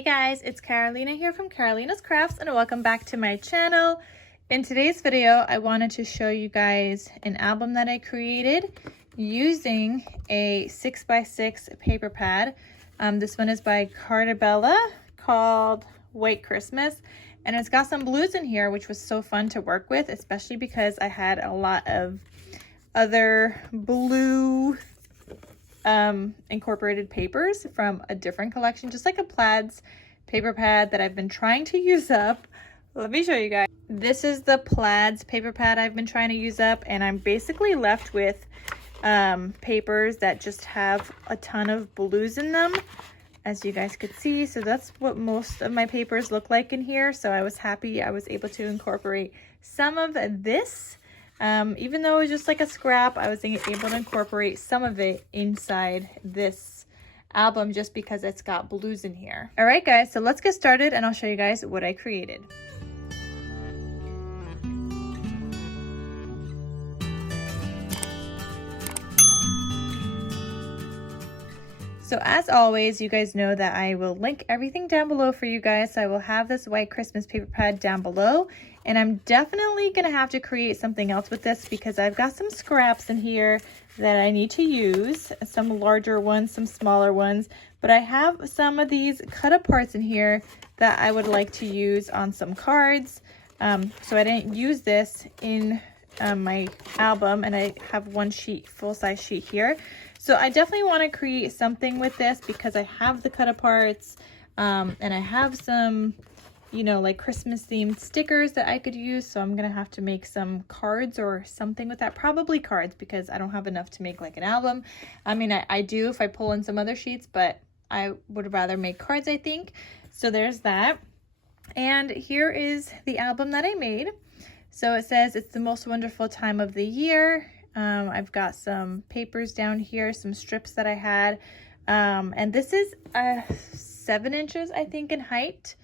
Hey guys, it's Carolina here from KarolinasKrafts and welcome back to my channel. In today's video, I wanted to show you guys an album that I created using a 6x6 paper pad. This one is by Carta called White Christmas, and it's got some blues in here, which was so fun to work with, especially because I had a lot of other blue incorporated papers from a different collection, just like a plaid's paper pad that I've been trying to use up. Let me show you guys. This is the plaid's paper pad I've been trying to use up, and I'm basically left with papers that just have a ton of blues in them, as you guys could see. So that's what most of my papers look like in here. So I was happy I was able to incorporate some of this. Even though it was just like a scrap, I was able to incorporate some of it inside this album just because it's got blues in here. All right, guys, so let's get started and I'll show you guys what I created. So as always, you guys know that I will link everything down below for you guys. So I will have this White Christmas paper pad down below. And I'm definitely going to have to create something else with this because I've got some scraps in here that I need to use. Some larger ones, some smaller ones. But I have some of these cut aparts in here that I would like to use on some cards. So I didn't use this in my album, and I have one sheet, full-size sheet here. So I definitely want to create something with this because I have the cut aparts, and I have some, you know, like Christmas themed stickers that I could use. So I'm gonna have to make some cards or something with that, probably cards, because I don't have enough to make like an album. I mean, I do if I pull in some other sheets, but I would rather make cards, I think. So there's that. And here is the album that I made. So it says, "It's the most wonderful time of the year." I've got some papers down here, some strips that I had. And this is 7 inches, I think, in height.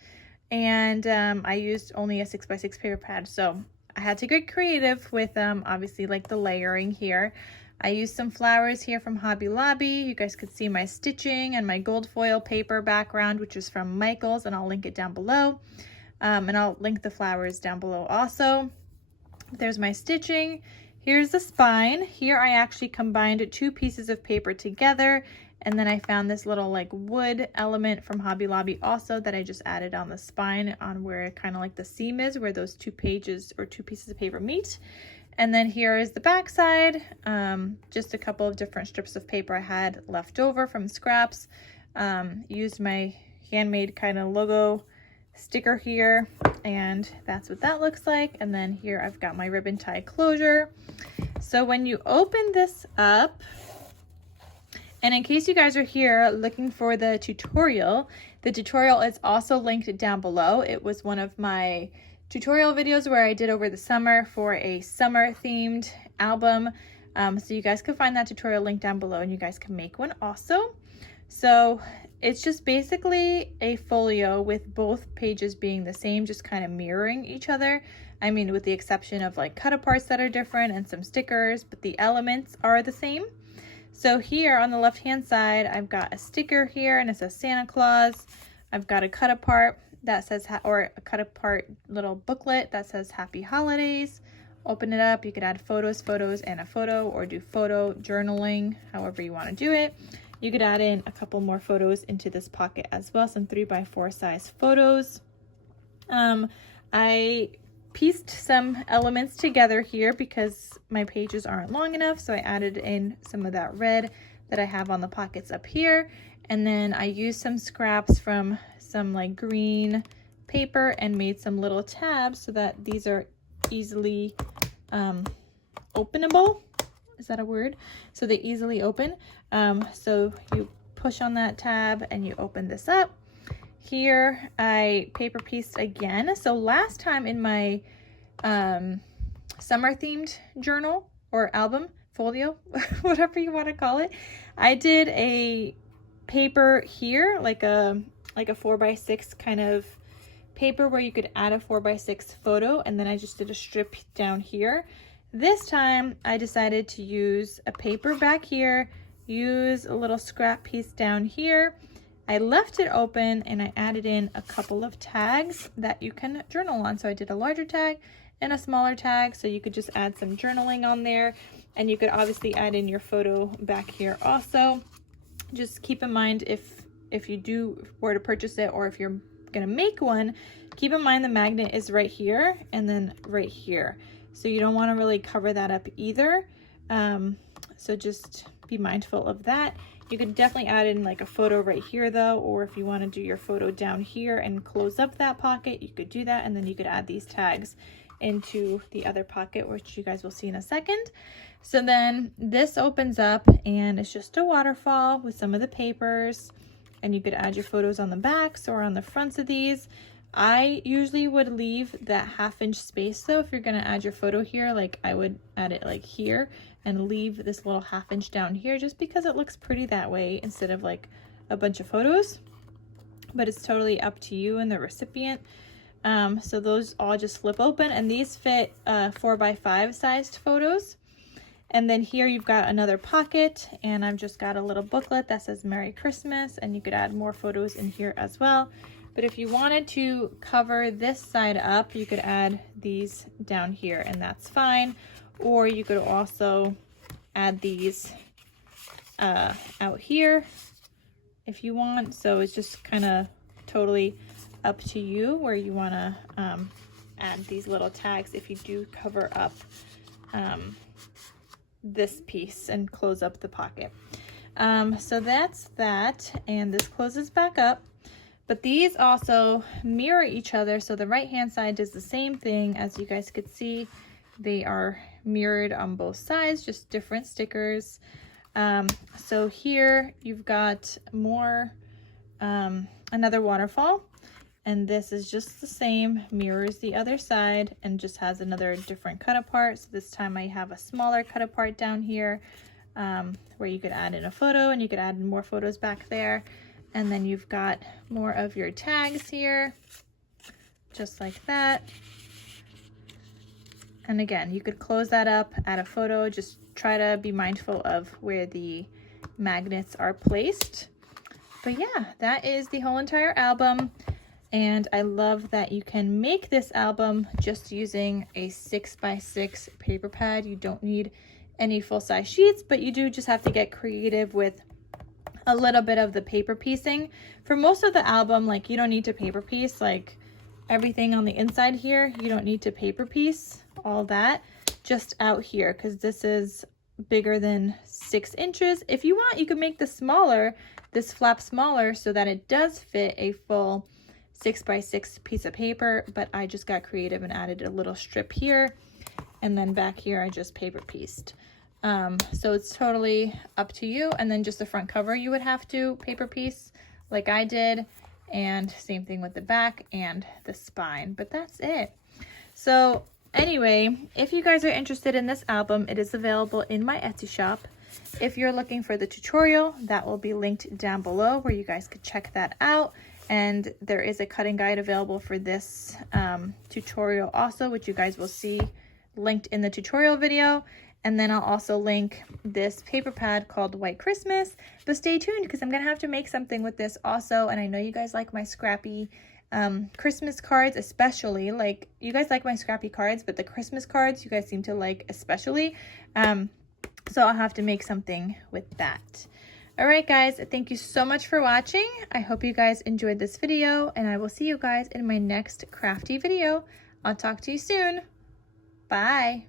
And I used only a 6x6 paper pad. So I had to get creative with obviously like the layering here. I used some flowers here from Hobby Lobby. You guys could see my stitching and my gold foil paper background, which is from Michael's, and I'll link it down below. And I'll link the flowers down below also. There's my stitching. Here's the spine. Here I actually combined 2 pieces of paper together, and then I found this little like wood element from Hobby Lobby also that I just added on the spine, on where kind of like the seam is, where those 2 pages or 2 pieces of paper meet. And then here is the back side. Just a couple of different strips of paper I had left over from scraps. Used my handmade kind of logo sticker here, and that's what that looks like. And then here I've got my ribbon tie closure. So when you open this up, and in case you guys are here looking for the tutorial is also linked down below. It was one of my tutorial videos where I did over the summer for a summer themed album. So you guys can find that tutorial link down below, and you guys can make one also. So it's just basically a folio with both pages being the same, just kind of mirroring each other. I mean, with the exception of like cut aparts that are different and some stickers, but the elements are the same. So here on the left hand side, I've got a sticker here and it says Santa Claus. I've got a cut apart that says, or a cut apart little booklet that says Happy Holidays. Open it up, you could add photos, and a photo, or do photo journaling, however you want to do it. You could add in a couple more photos into this pocket as well, some 3x4 size photos. I pieced some elements together here because my pages aren't long enough, so I added in some of that red that I have on the pockets up here. And then I used some scraps from some like green paper and made some little tabs so that these are easily openable. Is that a word? So they easily open. So you push on that tab and you open this up. Here I paper pieced again. So last time in my summer themed journal or album, folio, whatever you want to call it, I did a paper here, like a 4x6 kind of paper where you could add a 4x6 photo, and then I just did a strip down here. This time I decided to use a paper back here, use a little scrap piece down here, I left it open and I added in a couple of tags that you can journal on. So I did a larger tag and a smaller tag, so you could just add some journaling on there, and you could obviously add in your photo back here also. Just keep in mind, if you do were to purchase it, or if you're gonna make one, keep in mind the magnet is right here and then right here. So you don't want to really cover that up either. So just be mindful of that. You could definitely add in like a photo right here though, or if you want to do your photo down here and close up that pocket, you could do that, and then you could add these tags into the other pocket, which you guys will see in a second. So then this opens up and it's just a waterfall with some of the papers, and you could add your photos on the backs or on the fronts of these. I usually would leave that 1/2 inch space though. If you're gonna add your photo here, like I would add it like here and leave this little 1/2 inch down here, just because it looks pretty that way instead of like a bunch of photos. But it's totally up to you and the recipient. So those all just flip open, and these fit 4x5 sized photos. And then here you've got another pocket, and I've just got a little booklet that says Merry Christmas, and you could add more photos in here as well. But if you wanted to cover this side up, you could add these down here, and that's fine. Or you could also add these out here if you want. So it's just kind of totally up to you where you want to add these little tags if you do cover up this piece and close up the pocket. So that's that, and this closes back up. But these also mirror each other, so the right hand side does the same thing. As you guys could see, they are mirrored on both sides, just different stickers. So here you've got more, another waterfall, and this is just the same, mirrors the other side, and just has another different cut apart. So this time I have a smaller cut apart down here, where you could add in a photo, and you could add in more photos back there. And then you've got more of your tags here, just like that. And again, you could close that up, add a photo, just try to be mindful of where the magnets are placed. But yeah, that is the whole entire album. And I love that you can make this album just using a 6x6 paper pad. You don't need any full-size sheets, but you do just have to get creative with a little bit of the paper piecing. For most of the album, like, you don't need to paper piece, like everything on the inside here, you don't need to paper piece all that, just out here, because this is bigger than 6 inches. If you want, you can make this smaller, this flap smaller, so that it does fit a full 6x6 piece of paper, but I just got creative and added a little strip here, and then back here I just paper pieced. So it's totally up to you. And then just the front cover you would have to paper piece like I did, and same thing with the back and the spine, but that's it. So anyway, if you guys are interested in this album, it is available in my Etsy shop. If you're looking for the tutorial, that will be linked down below where you guys could check that out. And there is a cutting guide available for this tutorial also, which you guys will see linked in the tutorial video. And then I'll also link this paper pad called White Christmas. But stay tuned, because I'm going to have to make something with this also. And I know you guys like my scrappy Christmas cards, especially. Like, you guys like my scrappy cards, but the Christmas cards you guys seem to like especially. So I'll have to make something with that. All right, guys, thank you so much for watching. I hope you guys enjoyed this video, and I will see you guys in my next crafty video. I'll talk to you soon. Bye.